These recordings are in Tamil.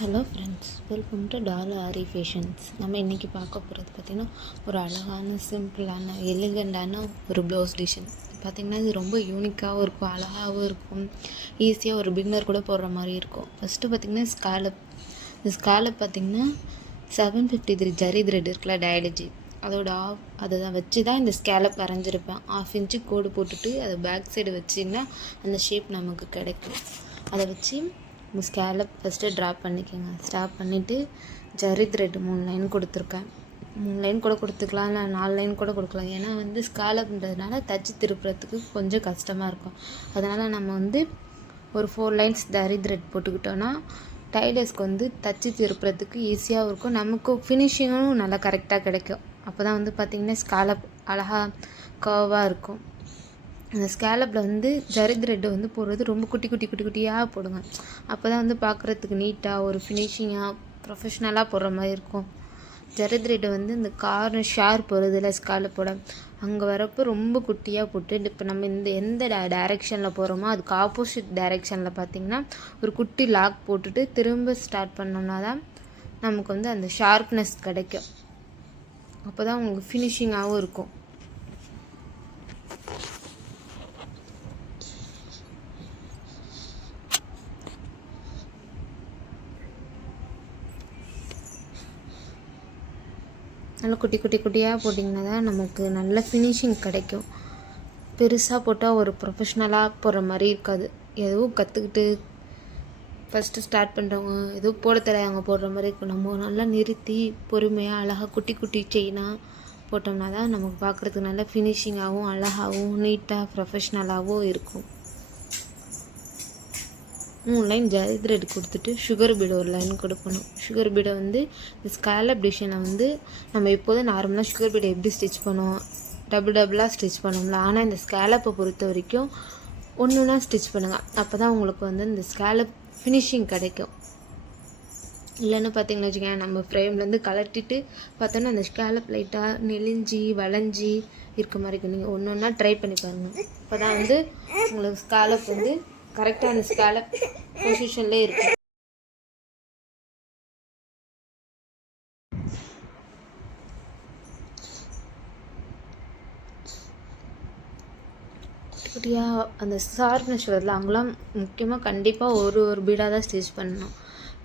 Hello friends welcome to doll Aari fashions நம்ம இன்றைக்கி பார்க்க போகிறது பார்த்திங்கன்னா ஒரு அழகான சிம்பிளான எலிகண்டான ஒரு ப்ளவுஸ் டிசைன் பார்த்திங்கன்னா இது ரொம்ப யூனிக்காகவும் இருக்கும் அழகாகவும் இருக்கும். ஈஸியாக ஒரு பிகினர் கூட போடுற மாதிரி இருக்கும். ஃபஸ்ட்டு பார்த்திங்கன்னா ஸ்காலப் இந்த ஸ்காலப் பார்த்திங்கன்னா seven fifty three zari thread இருக்குல்ல டயாலஜி அதோட ஆஃப் அதை தான் வச்சு தான் இந்த ஸ்கேலப் வரைஞ்சிருப்பேன். ஆஃப் இன்ச்சு கோடு போட்டுட்டு அதை பேக் சைடு வச்சிங்கன்னா அந்த ஷேப் நமக்கு கிடைக்கும். அதை வச்சு இந்த ஸ்கேலப் ஃபஸ்ட்டு ட்ரா பண்ணிக்கோங்க. ஸ்டாப் பண்ணிவிட்டு ஜரி த்ரெட் மூணு லைன் கொடுத்துருக்கேன். மூணு லைன் கூட கொடுத்துக்கலாம் இல்லை நாலு லைன் கூட கொடுக்கலாம். ஏன்னா வந்து ஸ்கேலப்ன்றதுனால தச்சு திருப்புறதுக்கு கொஞ்சம் கஷ்டமாக இருக்கும். அதனால் நம்ம வந்து ஒரு ஃபோர் லைன்ஸ் ஜரி த்ரெட் போட்டுக்கிட்டோன்னா டைலர்ஸ்க்கு வந்து தச்சு திருப்புறதுக்கு ஈஸியாகவும் இருக்கும். நமக்கு ஃபினிஷிங்கும் நல்லா கரெக்டாக கிடைக்கும். அப்போ தான் வந்து பார்த்திங்கன்னா ஸ்காலப் அழகாக கர்வாக இருக்கும். அந்த ஸ்கேலப்பில் வந்து ஜரி த்ரெட்டு வந்து போடுறது ரொம்ப குட்டி குட்டி குட்டி குட்டியாக போடுங்க. அப்போ தான் வந்து பார்க்குறதுக்கு நீட்டாக ஒரு ஃபினிஷிங்காக ப்ரொஃபஷ்னலாக போடுற மாதிரி இருக்கும். ஜரி த்ரெட்டு வந்து இந்த கார்னர் ஷார்ப் வருதுல ஸ்கேலப்போட அங்கே வரப்போ ரொம்ப குட்டியாக போட்டு இப்போ நம்ம இந்த எந்த டே டேரெக்ஷனில் போகிறோமோ அதுக்கு ஆப்போசிட் டேரெக்ஷனில் பார்த்திங்கன்னா ஒரு குட்டி லாக் போட்டுட்டு திரும்ப ஸ்டார்ட் பண்ணோம்னா தான் நமக்கு வந்து அந்த ஷார்ப்னஸ் கிடைக்கும். அப்போ தான் உங்களுக்கு ஃபினிஷிங்காகவும் இருக்கும். குட்டி குட்டி குட்டியாக போட்டிங்கன்னா தான் நமக்கு நல்ல ஃபினிஷிங் கிடைக்கும். பெருசாக போட்டால் ஒரு ப்ரொஃபஷ்னலாக போடுற மாதிரி இருக்காது. எதுவும் கற்றுக்கிட்டு ஃபஸ்ட்டு ஸ்டார்ட் பண்ணுறவங்க எதுவும் போட தெரியாதவங்க போடுற மாதிரி இருக்கும். நம்ம நல்லா நிறுத்தி பொறுமையாக அழகாக குட்டி குட்டி செயினாக போட்டோம்னா தான் நமக்கு பார்க்குறதுக்கு நல்ல ஃபினிஷிங்காகவும் அழகாகவும் நீட்டாக ப்ரொஃபஷ்னலாகவும் இருக்கும். மூணு லைன் ஜரி த்ரெட் கொடுத்துட்டு சுகர் பீடை ஒரு லைன் கொடுக்கணும். சுகர் பீடை வந்து இந்த ஸ்கேலப் டிசைனை வந்து நம்ம எப்போதும் நார்மலாக சுகர் பீடை எப்படி ஸ்டிச் பண்ணுவோம்? டபுள் டபுளாக ஸ்டிச் பண்ணோம்ல ஆனால் இந்த ஸ்கேலப்பை பொறுத்த வரைக்கும் ஒன்று ஒன்றா ஸ்டிச் பண்ணுங்கள் அப்போ தான் உங்களுக்கு வந்து இந்த ஸ்கேலப் ஃபினிஷிங் கிடைக்கும். இல்லைன்னு பார்த்தீங்கன்னு வச்சுக்கோங்க நம்ம ஃப்ரேம்லேருந்து கலட்டிட்டு பார்த்தோன்னா அந்த ஸ்கேலப் லைட்டாக நெளிஞ்சி வளைஞ்சி இருக்க மாதிரி இருக்கும். நீங்கள் ஒன்று ஒன்றா ட்ரை பண்ணி பாருங்கள் அப்போ தான் வந்து உங்களுக்கு ஸ்கேலப் வந்து கரெக்டாக அந்த ஸ்கேலப் பொசிஷன்லேயே இருக்கும் குட்டியாக அந்த ஷார்ப்னஸ் வருதுல அங்கெல்லாம் முக்கியமாக கண்டிப்பாக ஒரு ஒரு பீடாக தான் ஸ்டிச் பண்ணணும்.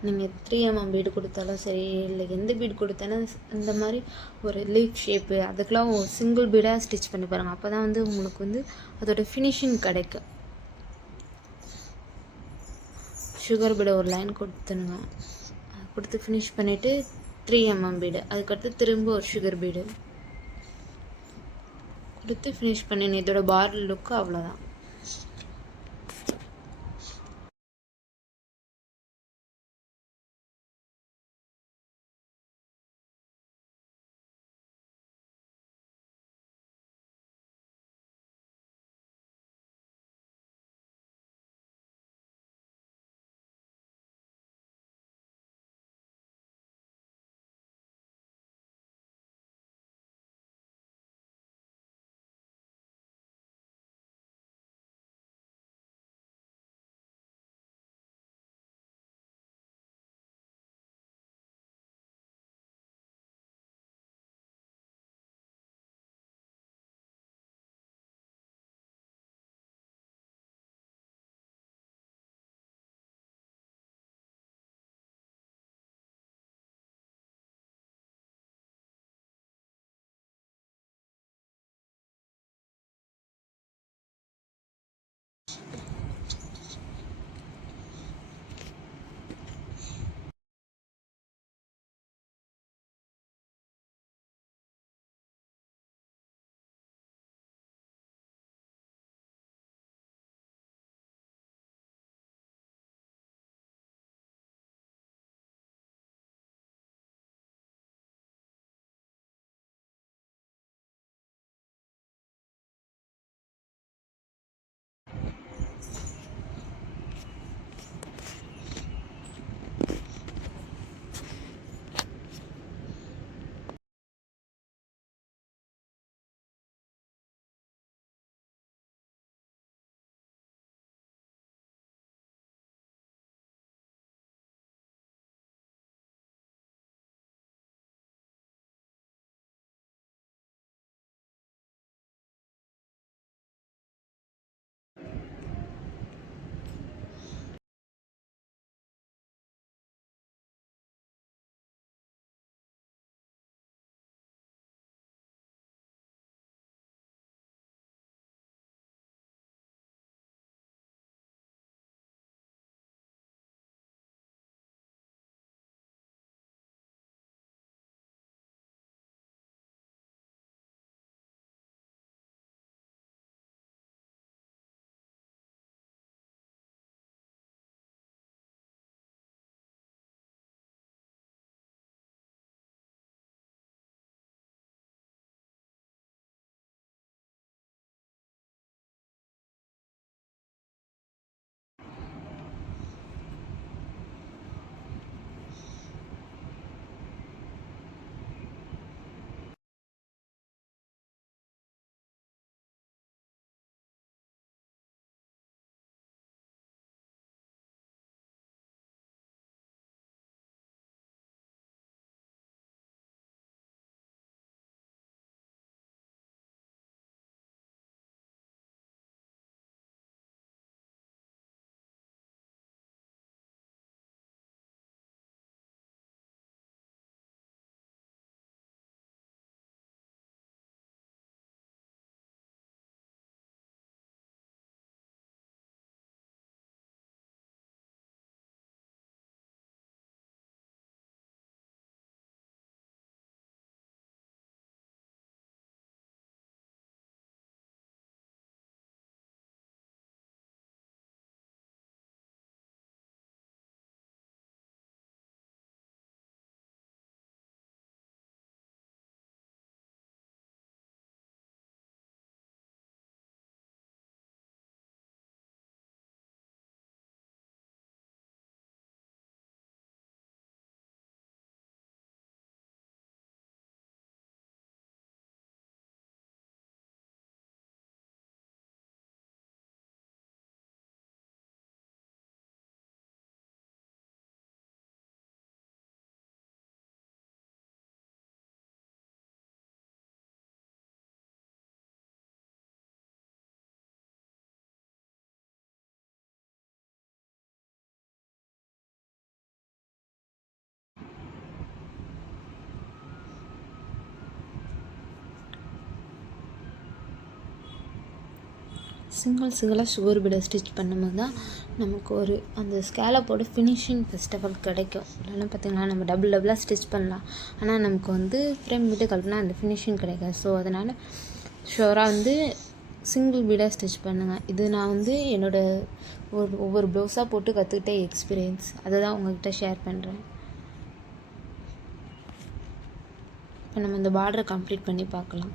நீங்கள் த்ரீ எம்எம் பீடு கொடுத்தாலும் சரி இல்லை எந்த பீடு கொடுத்தாலும் இந்த மாதிரி ஒரு லீஃப் ஷேப்பு அதுக்கெலாம் சிங்கிள் பீடாக ஸ்டிச் பண்ணி பாருங்கள் அப்போ தான் வந்து உங்களுக்கு வந்து அதோடய ஃபினிஷிங் கிடைக்கும். சுகர் பீடை ஒரு லைன் கொடுத்துனுங்க கொடுத்து ஃபினிஷ் பண்ணிவிட்டு த்ரீ எம்எம் பீடு அதுக்கடுத்து திரும்ப ஒரு சுகர் பீடு கொடுத்து ஃபினிஷ் பண்ணினேன் இதோட பார் லுக்கு அவ்வளோதான் சிங்கிள் சிங்கிளாக சுகர் பீடை ஸ்டிச் பண்ணும்போது தான் நமக்கு ஒரு அந்த ஸ்கேலப்போட ஃபினிஷிங் ஃபஸ்ட் ஆஃப் ஆல் கிடைக்கும். இல்லைன்னா பார்த்திங்கன்னா நம்ம டபுள் டபுளாக ஸ்டிச் பண்ணலாம். ஆனால் நமக்கு வந்து ஃப்ரேம் விட்டு கலப்புனா அந்த ஃபினிஷிங் கிடைக்காது. ஸோ அதனால் ஷுவராக வந்து சிங்கிள் பீடாக ஸ்டிச் பண்ணுங்கள் இது நான் வந்து என்னோடய ஒரு ஒவ்வொரு ப்ளவுஸாக போட்டு கற்றுக்கிட்ட எக்ஸ்பீரியன்ஸ் அதை தான் உங்கள்கிட்ட ஷேர் பண்ணுறேன் இப்போ நம்ம இந்த பார்டரை கம்ப்ளீட் பண்ணி பார்க்கலாம்.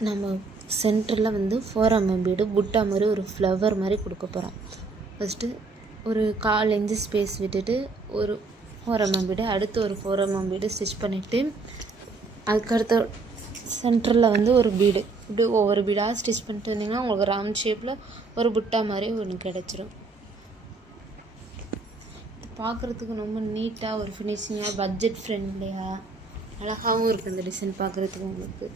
நம்ம சென்டரில் வந்து ஃபோர் எம்எம் புட்டா மாதிரி ஒரு ஃப்ளவர் மாதிரி கொடுக்க போகிறோம் ஃபஸ்ட்டு ஒரு கால் இன்ச்சு ஸ்பேஸ் விட்டுட்டு ஒரு ஃபோர் எம்எம் அடுத்து ஒரு ஃபோர் எம்எம் ஸ்டிச் பண்ணிவிட்டு அதுக்கடுத்த சென்டரில் வந்து ஒரு பீடு இப்படி ஒவ்வொரு பீடாக ஸ்டிச் பண்ணிட்டு இருந்தீங்கன்னா உங்களுக்கு ரவுண்ட் ஷேப்பில் ஒரு புட்டா மாதிரி ஒன்று கிடச்சிரும். பார்க்குறதுக்கு ரொம்ப நீட்டாக ஒரு ஃபினிஷிங்காக பட்ஜெட் ஃப்ரெண்ட்லியாக அழகாகவும் இருக்குது இந்த டிசைன் பார்க்குறதுக்கு உங்களுக்கு.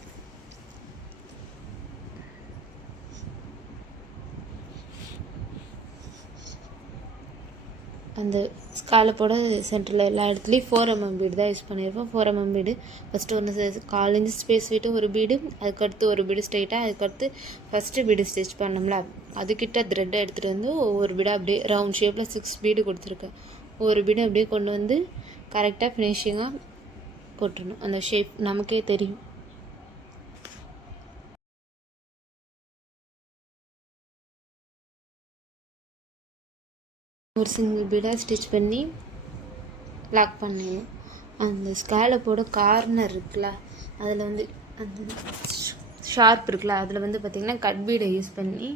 அந்த ஸ்காலப்போட சென்டரில் எல்லா இடத்துலையும் ஃபோர் எம்எம் பீடு தான் யூஸ் பண்ணியிருப்போம் ஃபோர் எம்எம் பீடு ஃபஸ்ட்டு ஒன்று கால் இன்ச் ஸ்பேஸ் விட்டு ஒரு பீடு அதுக்கடுத்து ஒரு பீடு ஸ்ட்ரைட்டாக அதுக்கடுத்து ஃபஸ்ட்டு பீடு ஸ்டிச் பண்ணோம்ல. அதுக்கிட்ட த்ரெட்டை எடுத்துகிட்டு வந்து ஒவ்வொரு வீடாக அப்படியே ரவுண்ட் ஷேப்பில் சிக்ஸ் பீடு கொடுத்துருக்கேன். ஒவ்வொரு பீடு அப்படியே கொண்டு வந்து கரெக்டாக ஃபினிஷிங்காக போட்டுடணும். அந்த ஷேப் நமக்கே தெரியும். ஒரு சிங்கிள் பீடாக ஸ்டிச் பண்ணி லாக் பண்ணிடணும் அந்த ஸ்கேலப்போட கார்னர் இருக்குல்ல அதில் வந்து அந்த ஷார்ப் இருக்குல்ல அதில் வந்து பார்த்திங்கன்னா கட் பீடை யூஸ் பண்ணி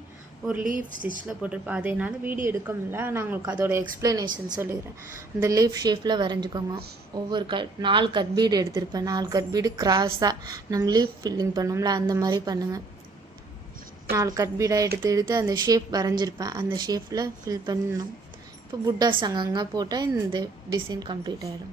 ஒரு லீஃப் ஸ்டிச்சில் போட்டிருப்பேன் அதை என்னால் வீடியோ எடுக்க முடியல. நான் உங்களுக்கு அதோட எக்ஸ்ப்ளனேஷன் சொல்லிடுறேன். அந்த லீஃப் ஷேப்பில் வரைஞ்சிக்கோங்க. ஒவ்வொரு கட் நாலு கட் பீடு எடுத்திருப்பேன். நாலு கட் பீடு கிராஸாக நம்ம லீஃப் ஃபில்லிங் பண்ணோம்ல அந்த மாதிரி பண்ணுங்கள் நாலு கட் பீடாக எடுத்து எடுத்து அந்த ஷேப் வரைஞ்சிருப்பேன். அந்த ஷேப்பில் ஃபில் பண்ணணும். இப்போ புட்டா சங்கங்க போட்டால் இந்த டிசைன் கம்ப்ளீட் ஆகிடும்